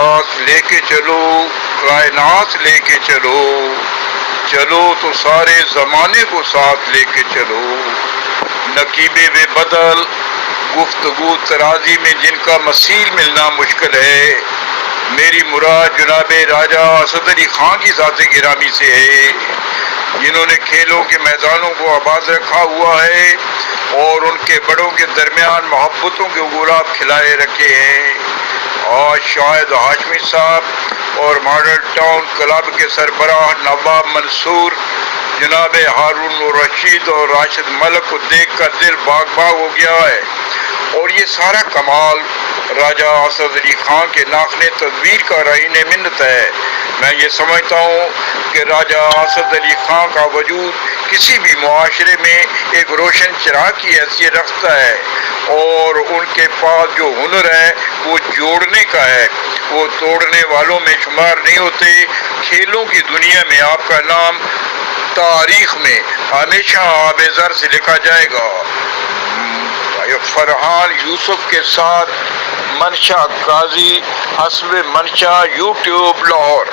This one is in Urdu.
ساتھ لے کے چلو، کائنات لے کے چلو، چلو تو سارے زمانے کو ساتھ لے کے چلو۔ نقیبے بے بدل گفتگو طرازی میں جن کا مثیل ملنا مشکل ہے، میری مراد جناب راجہ اسد علی خان کی ذات گرامی سے ہے، جنہوں نے کھیلوں کے میدانوں کو آباد رکھا ہوا ہے اور ان کے بڑوں کے درمیان محبتوں کے گلاب کھلائے رکھے ہیں۔ آج شاہد ہاشمی صاحب اور ماڈل ٹاؤن کلب کے سربراہ نواب منصور جناب ہارون الرشید اور راشد ملک کو دیکھ کر دل باغ باغ ہو گیا ہے، اور یہ سارا کمال راجہ اسد علی خان کے ناخن تدبیر کا رہین منت ہے۔ میں یہ سمجھتا ہوں کہ راجہ اسد علی خان کا وجود کسی بھی معاشرے میں ایک روشن چراغ کی حیثیت رکھتا ہے، اور ان کے پاس جو ہنر ہے وہ جوڑنے کا ہے، وہ توڑنے والوں میں شمار نہیں ہوتے۔ کھیلوں کی دنیا میں آپ کا نام تاریخ میں ہمیشہ آب زر سے لکھا جائے گا۔ فرحان یوسف کے ساتھ منشا قاضی، حسب منشا، یوٹیوب لاہور۔